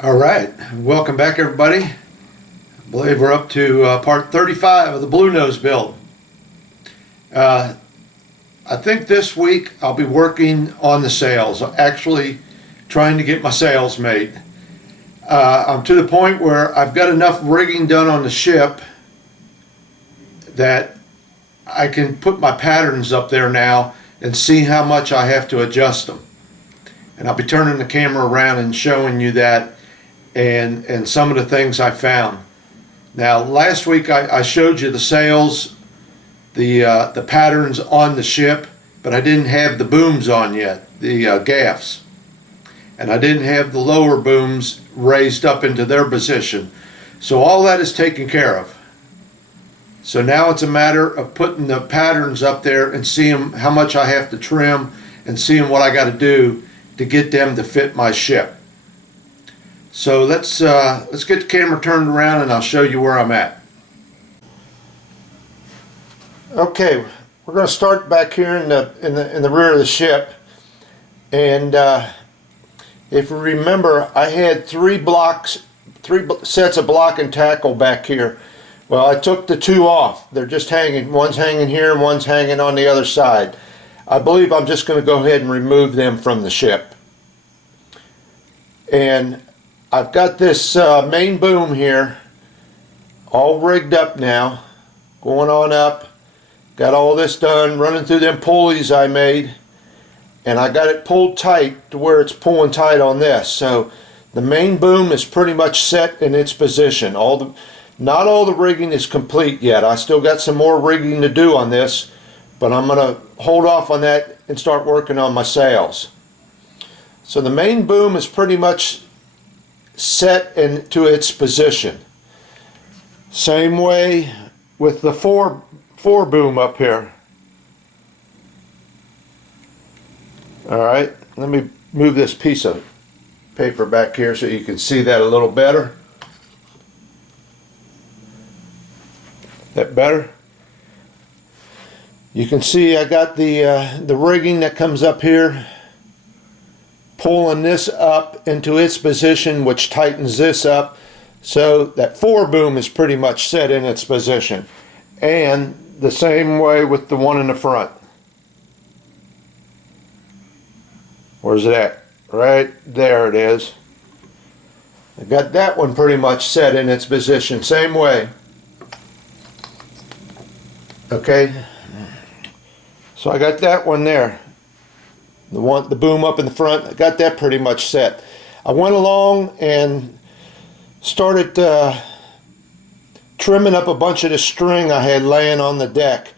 All right, welcome back everybody. I believe we're up to part 35 of the Bluenose build. I think this week I'll be working on the sails, actually trying to get my sails made. I'm to the point where I've got enough rigging done on the ship that I can put my patterns up there now and see how much I have to adjust them. And I'll be turning the camera around and showing you that and some of the things I found. Now, last week I showed you the sails, the patterns on the ship, but I didn't have the booms on yet, the gaffs. And I didn't have the lower booms raised up into their position. So all that is taken care of. So now it's a matter of putting the patterns up there and seeing how much I have to trim and seeing what I got to do to get them to fit my ship. So let's get the camera turned around and I'll show you where I'm at. Okay, we're going to start back here in the rear of the ship, and if you remember, I had three sets of block and tackle back here. Well, I took the two off. They're just hanging. One's hanging here and one's hanging on the other side. I believe I'm just going to go ahead and remove them from the ship. And I've got this main boom here all rigged up now, going on up. Got all this done, running through them pulleys I made, and I got it pulled tight to where it's pulling tight on this. So the main boom is pretty much set in its position. Not all the rigging is complete yet. I still got some more rigging to do on this, but I'm going to hold off on that and start working on my sails. So the main boom is pretty much set into its position. Same way with the four boom up here. Alright, let me move this piece of paper back here so you can see that a little better. That better? You can see I got the rigging that comes up here, pulling this up into its position, which tightens this up, so that four boom is pretty much set in its position. And the same way with the one in the front. Where's it at? Right there it is. I got that one pretty much set in its position, same way. Okay, so I got that one there. The boom up in the front, I got that pretty much set. I went along and started trimming up a bunch of the string I had laying on the deck,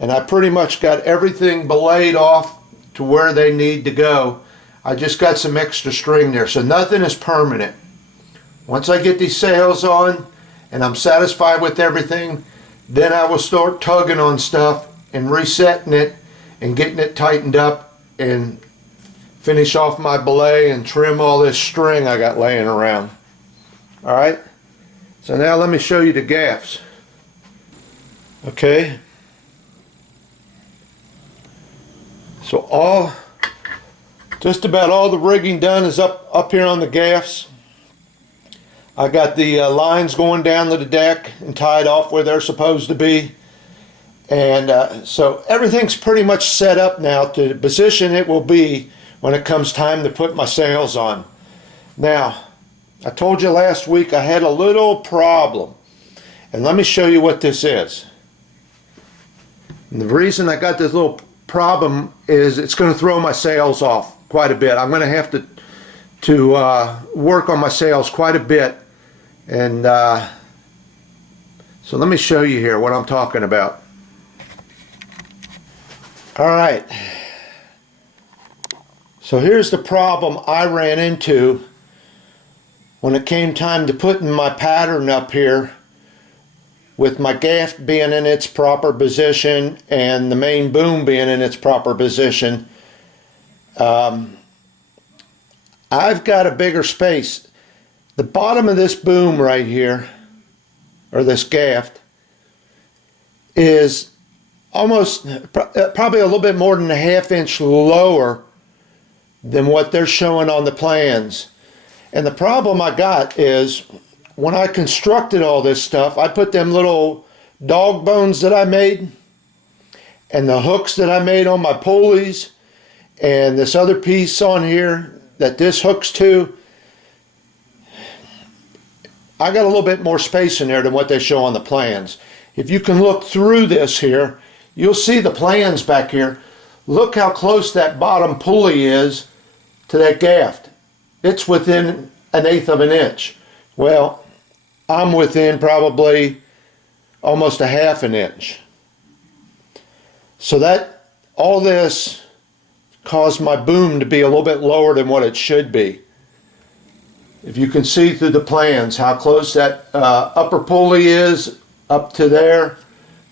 and I pretty much got everything belayed off to where they need to go. I just got some extra string there, so nothing is permanent. Once I get these sails on and I'm satisfied with everything, then I will start tugging on stuff and resetting it and getting it tightened up and finish off my belay and trim all this string I got laying around. Alright, so now let me show you the gaffs. Okay, so just about all the rigging done is up here on the gaffs. I got the lines going down to the deck and tied off where they're supposed to be, and so everything's pretty much set up now to the position it will be when it comes time to put my sails on. Now, I told you last week I had a little problem, and let me show you what this is. And the reason I got this little problem is it's going to throw my sails off quite a bit. I'm going to have to work on my sails quite a bit, and so let me show you here what I'm talking about. Alright, so here's the problem I ran into when it came time to putting my pattern up here, with my gaff being in its proper position and the main boom being in its proper position. I've got a bigger space. The bottom of this boom right here, or this gaff, is almost probably a little bit more than a ½ inch lower than what they're showing on the plans. And the problem I got is when I constructed all this stuff, I put them little dog bones that I made and the hooks that I made on my pulleys and this other piece on here that this hooks to. I got a little bit more space in there than what they show on the plans. If you can look through this here, you'll see the plans back here. Look how close that bottom pulley is to that gaff. It's within 1/8 of an inch. Well, I'm within probably almost 1/2 an inch. So that all this caused my boom to be a little bit lower than what it should be. If you can see through the plans how close that upper pulley is up to there,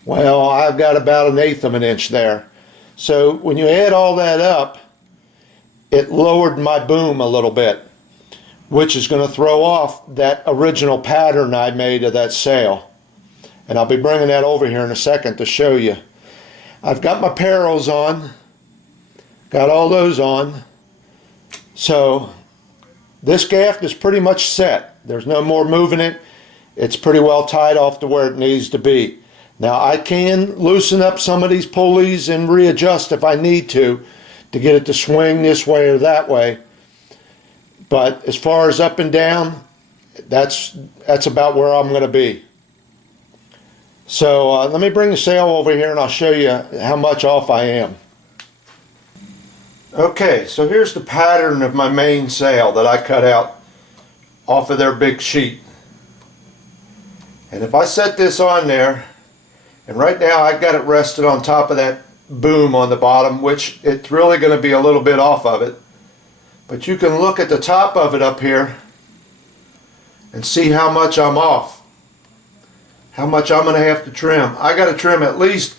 well, I've got about 1/8 of an inch there. So when you add all that up, it lowered my boom a little bit, which is going to throw off that original pattern I made of that sail. And I'll be bringing that over here in a second to show you. I've got my perils on, got all those on. So this gaff is pretty much set. There's no more moving it. It's pretty well tied off to where it needs to be. Now I can loosen up some of these pulleys and readjust if I need to get it to swing this way or that way. But as far as up and down, that's about where I'm going to be. So let me bring the sail over here and I'll show you how much off I am. Okay, so here's the pattern of my main sail that I cut out off of their big sheet. And if I set this on there, and right now I've got it rested on top of that boom on the bottom, which it's really going to be a little bit off of it. But you can look at the top of it up here and see how much I'm off. How much I'm going to have to trim. I got to trim at least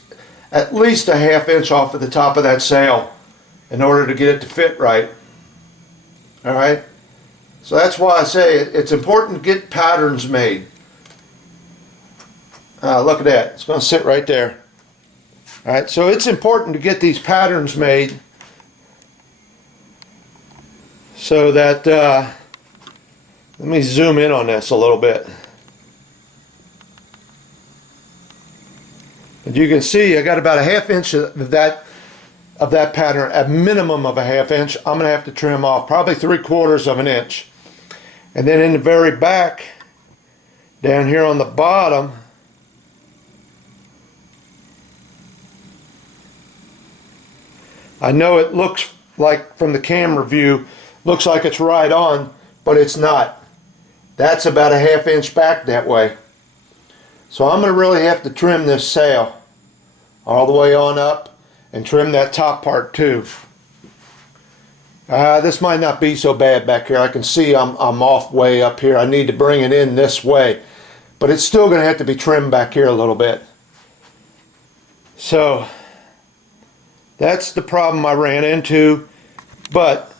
1/2 inch off of the top of that sail in order to get it to fit right. Alright? So that's why I say it's important to get patterns made. Look at that. It's going to sit right there. Alright, so it's important to get these patterns made so that, let me zoom in on this a little bit. And you can see I got about 1/2 inch of that pattern, a minimum of 1/2 inch. I'm going to have to trim off probably 3/4 of an inch. And then in the very back, down here on the bottom, I know it looks like from the camera view, looks like it's right on, but it's not. That's about 1/2 inch back that way. So I'm going to really have to trim this sail all the way on up and trim that top part too. This might not be so bad back here. I can see I'm off way up here. I need to bring it in this way. But it's still going to have to be trimmed back here a little bit. So that's the problem I ran into. But,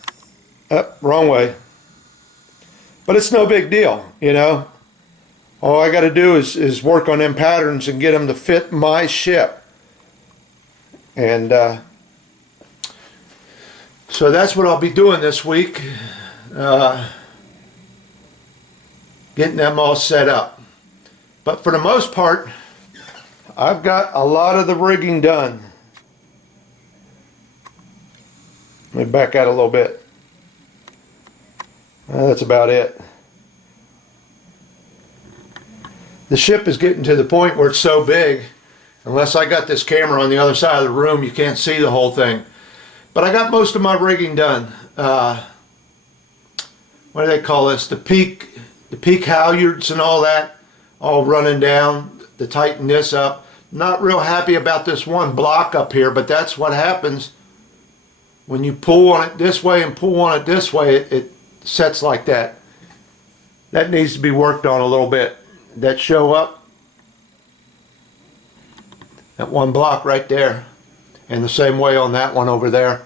wrong way. But it's no big deal, you know. All I got to do is work on them patterns and get them to fit my ship. And so that's what I'll be doing this week. Getting them all set up. But for the most part, I've got a lot of the rigging done. Let me back out a little bit. That's about it. The ship is getting to the point where it's so big, unless I got this camera on the other side of the room, you can't see the whole thing. But I got most of my rigging done. What do they call this? The peak halyards and all that, all running down to tighten this up. Not real happy about this one block up here, but that's what happens when you pull on it this way and pull on it this way. It sets like that. That needs to be worked on a little bit. That show up, that one block right there, and the same way on that one over there.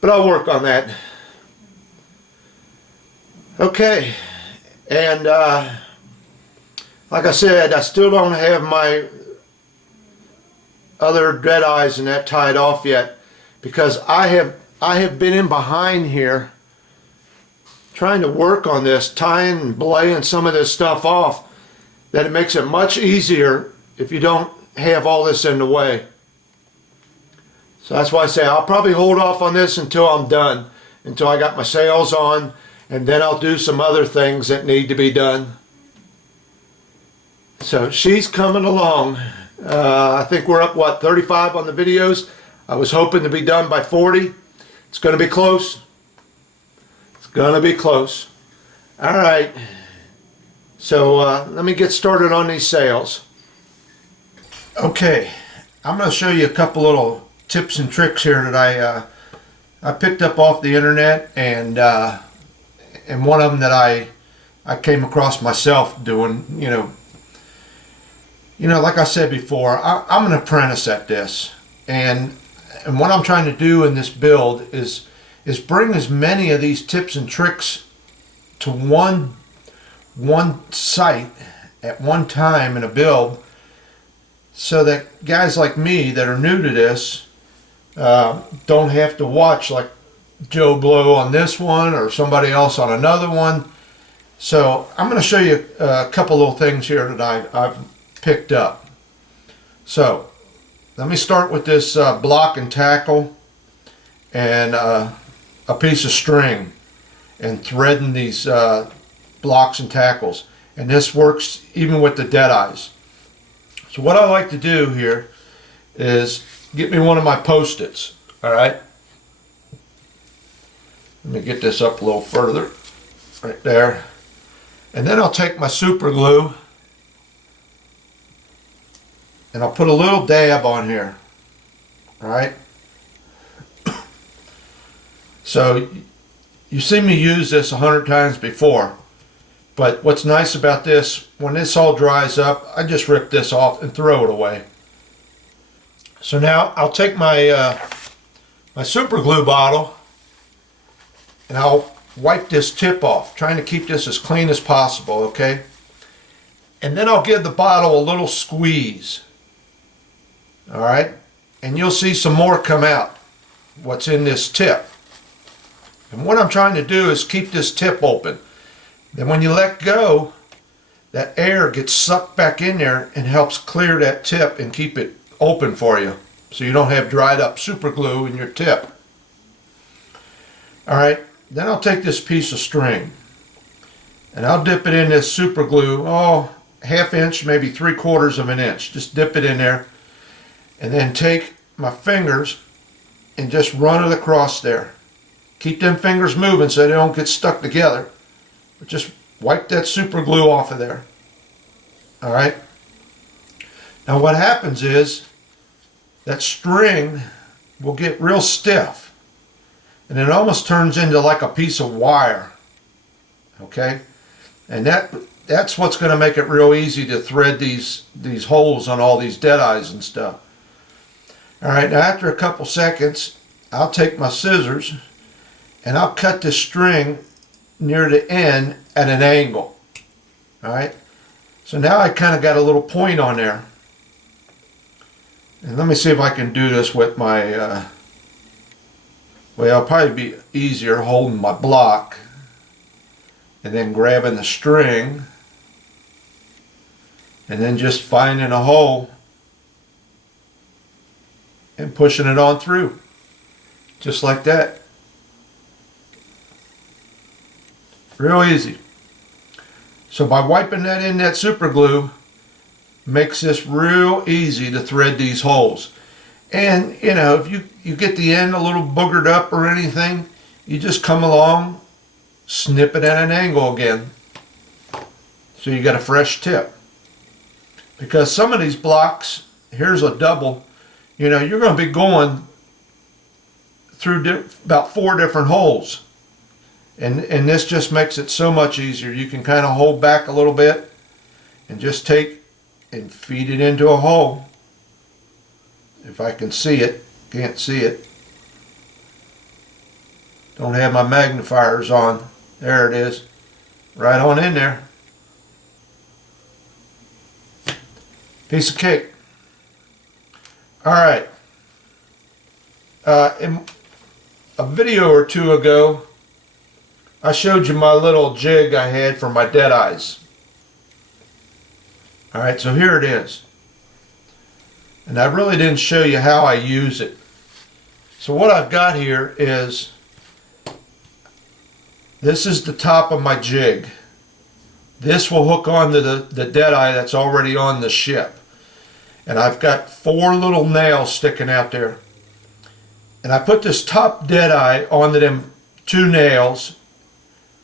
But I'll work on that. Okay, and like I said, I still don't have my other dread eyes and that tied off yet, because I have been in behind here trying to work on this, tying and belaying some of this stuff off, that it makes it much easier if you don't have all this in the way. So that's why I say I'll probably hold off on this until I'm done, until I got my sails on, and then I'll do some other things that need to be done. So she's coming along. I think we're up, what, 35 on the videos? I was hoping to be done by 40. It's going to be close. It's going to be close. All right. So let me get started on these sails. Okay, I'm going to show you a couple little tips and tricks here that I picked up off the internet, and one of them that I came across myself doing. Like I said before, I'm an apprentice at this, and what I'm trying to do in this build is bring as many of these tips and tricks to one site at one time in a build, so that guys like me that are new to this don't have to watch like Joe Blow on this one or somebody else on another one. So I'm going to show you a couple little things here that I've picked up. So let me start with this block and tackle and a piece of string, and threading these blocks and tackles. And this works even with the dead eyes. So what I like to do here is get me one of my Post-its. All right, let me get this up a little further, right there. And then I'll take my super glue and I'll put a little dab on here. All right, so you've seen me use this 100 times before, but what's nice about this, when this all dries up, I just rip this off and throw it away. So now I'll take my my super glue bottle and I'll wipe this tip off, trying to keep this as clean as possible, okay? And then I'll give the bottle a little squeeze. All right, and you'll see some more come out, what's in this tip. And what I'm trying to do is keep this tip open. Then when you let go, that air gets sucked back in there and helps clear that tip and keep it open for you, so you don't have dried up super glue in your tip. All right, then I'll take this piece of string and I'll dip it in this super glue, ½ inch, maybe 3/4 of an inch. Just dip it in there, and then take my fingers and just run it across there. Keep them fingers moving so they don't get stuck together. But just wipe that super glue off of there. All right. Now what happens is that string will get real stiff, and it almost turns into like a piece of wire. Okay, and that's what's going to make it real easy to thread these holes on all these dead eyes and stuff. All right, now after a couple seconds, I'll take my scissors and I'll cut this string near the end at an angle. All right, so now I kind of got a little point on there. And let me see if I can do this with my, well, it'll probably be easier holding my block and then grabbing the string and then just finding a hole and pushing it on through, just like that. Real easy. So by wiping that in that super glue, makes this real easy to thread these holes. And if you get the end a little boogered up or anything, you just come along, snip it at an angle again, so you got a fresh tip. Because some of these blocks, here's a double, you're going to be going through about 4 different holes. And this just makes it so much easier. You can kind of hold back a little bit and just take and feed it into a hole. If I can see it, can't see it. Don't have my magnifiers on. There it is. Right on in there. Piece of cake. Alright. In a video or two ago, I showed you my little jig I had for my dead eyes. Alright, so here it is. And I really didn't show you how I use it. So what I've got here is, this is the top of my jig. This will hook onto the dead eye that's already on the ship. And I've got 4 little nails sticking out there. And I put this top dead eye onto them 2 nails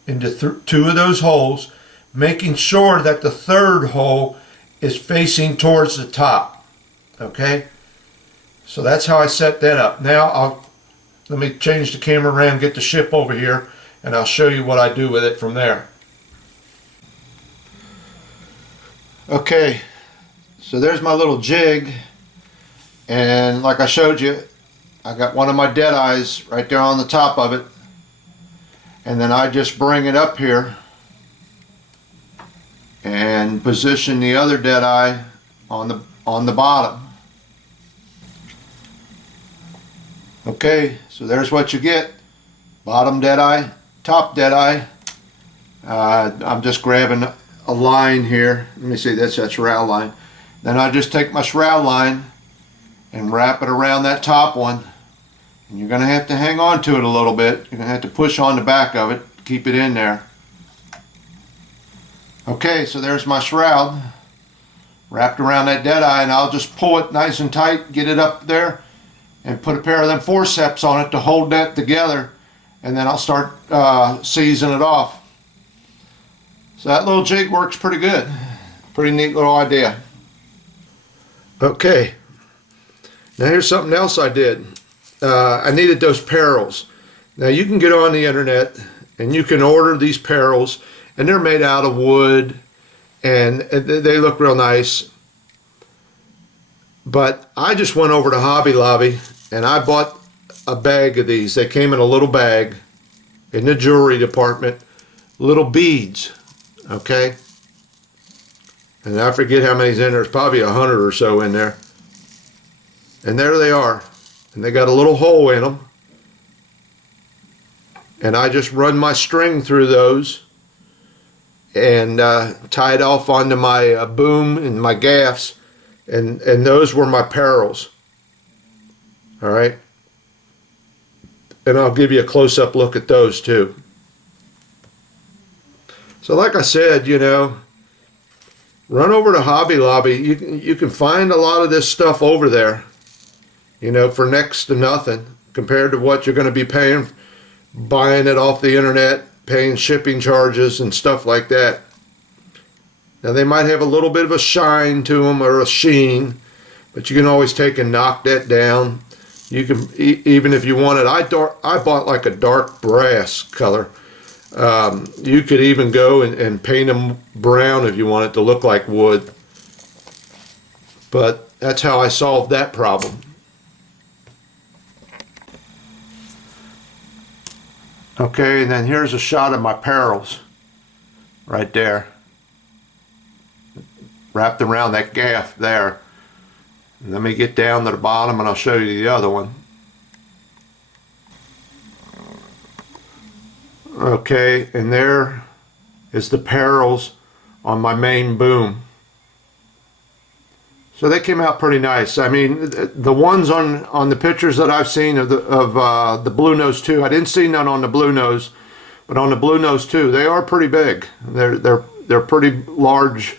into 2 of those holes, making sure that the 3rd hole is facing towards the top. Okay? So that's how I set that up. Now let me change the camera around, get the ship over here, and I'll show you what I do with it from there. Okay, so there's my little jig, and like I showed you, I got one of my dead eyes right there on the top of it, and then I just bring it up here and position the other dead eye on the bottom. Okay, so there's what you get. Bottom dead eye, top dead eye. I'm just grabbing a line here. Let me see, that's that shroud line. Then I just take my shroud line and wrap it around that top one. And you're going to have to hang on to it a little bit. You're going to have to push on the back of it, keep it in there. Okay, so there's my shroud wrapped around that dead eye, and I'll just pull it nice and tight, get it up there, and put a pair of them forceps on it to hold that together, and then I'll start seasoning it off. So that little jig works pretty good. Pretty neat little idea. Okay, now here's something else I did. I needed those parrels. Now you can get on the internet and you can order these parrels, and they're made out of wood and they look real nice. But I just went over to Hobby Lobby and I bought a bag of these. They came in a little bag in the jewelry department, little beads, okay? And I forget how many's in there. There's probably 100 or so in there. And there they are. And they got a little hole in them. And I just run my string through those and tie it off onto my boom and my gaffs. And those were my parrels. All right. And I'll give you a close-up look at those too. So like I said, you know, run over to Hobby Lobby. You can find a lot of this stuff over there, you know, for next to nothing compared to what you're going to be paying buying it off the internet, paying shipping charges and stuff like that. Now they might have a little bit of a shine to them or a sheen, but you can always take and knock that down. You can, even if you wanted, I bought like a dark brass color. You could even go and paint them brown if you want it to look like wood. But that's how I solved that problem. Okay, and then here's a shot of my parrels right there, wrapped around that gaff there. And let me get down to the bottom and I'll show you the other one. Okay, and there is the parrels on my main boom. So they came out pretty nice. I mean, the ones on the pictures that I've seen of the Bluenose 2, I didn't see none on the Bluenose, but on the Bluenose 2, they are pretty big. They're pretty large,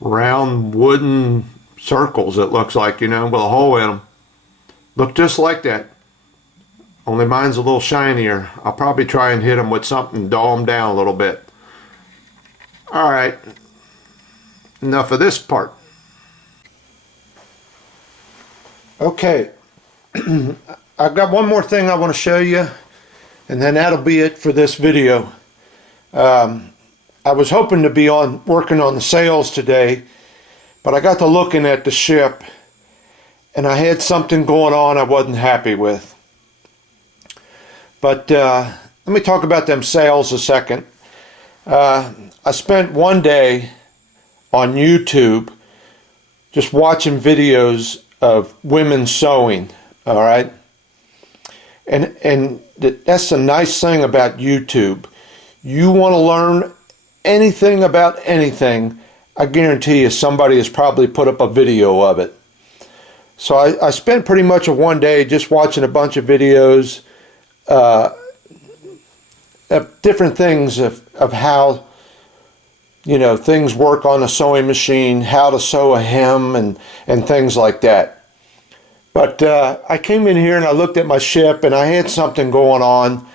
round wooden circles. It looks like, you know, with a hole in them. Look just like that. Only mine's a little shinier. I'll probably try and hit them with something to dull them down a little bit. All right. Enough of this part. Okay, I've got one more thing I want to show you, and then that'll be it for this video. I was hoping to be working on the sails today, but I got to looking at the ship, and I had something going on I wasn't happy with. But let me talk about them sails a second. I spent one day on YouTube just watching videos of women sewing, all right? And that's the nice thing about YouTube. You want to learn anything about anything, I guarantee you somebody has probably put up a video of it. So I spent pretty much one day just watching a bunch of videos of different things of how, you know, things work on a sewing machine, how to sew a hem and things like that. But I came in here and I looked at my ship and I had something going on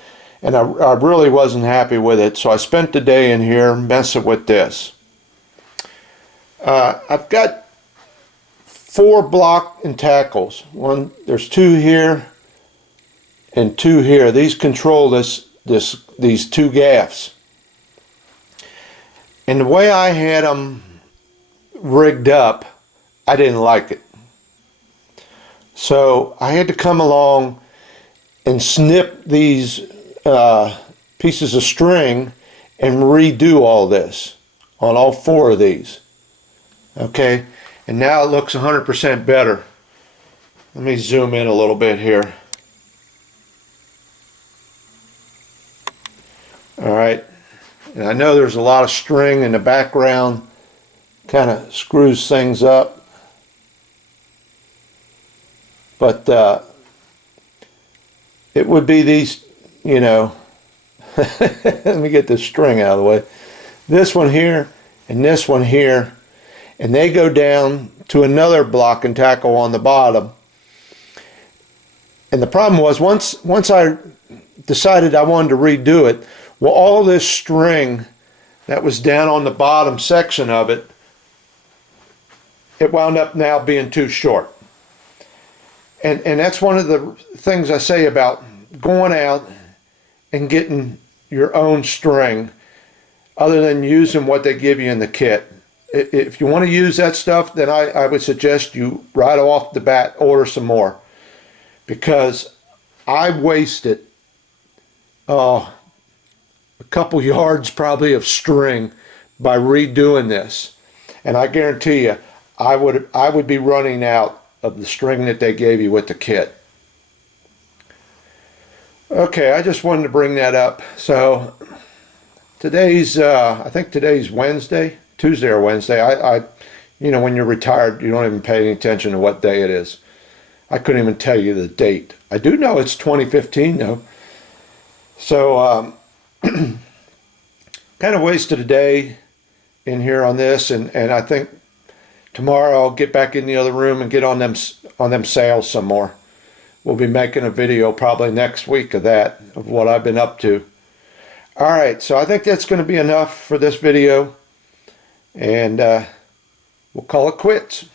and I really wasn't happy with it. So I spent the day in here messing with this. I've got 4 block and tackles. There's 2 here and 2 here. These control these 2 gaffs. And the way I had them rigged up, I didn't like it. So I had to come along and snip these pieces of string and redo all this on all 4 of these. Okay, and now it looks 100% better. Let me zoom in a little bit here. All right, and I know there's a lot of string in the background, kind of screws things up. But it would be these, you know, let me get this string out of the way. This one here and this one here, and they go down to another block and tackle on the bottom. And the problem was once I decided I wanted to redo it, well, all this string that was down on the bottom section of it, it wound up now being too short. And that's one of the things I say about going out and getting your own string, other than using what they give you in the kit. If you want to use that stuff, then I would suggest you right off the bat order some more, because I wasted a couple yards probably of string by redoing this, and I guarantee you I would be running out of the string that they gave you with the kit. Okay, I just wanted to bring that up. So today's I think today's Wednesday, Tuesday or Wednesday. I you know, when you're retired, you don't even pay any attention to what day it is. I couldn't even tell you the date. I do know it's 2015 though. So kind of wasted a day in here on this, and I think tomorrow I'll get back in the other room and get on them sales some more. We'll be making a video probably next week of that, of what I've been up to. All right, so I think that's going to be enough for this video, and we'll call it quits.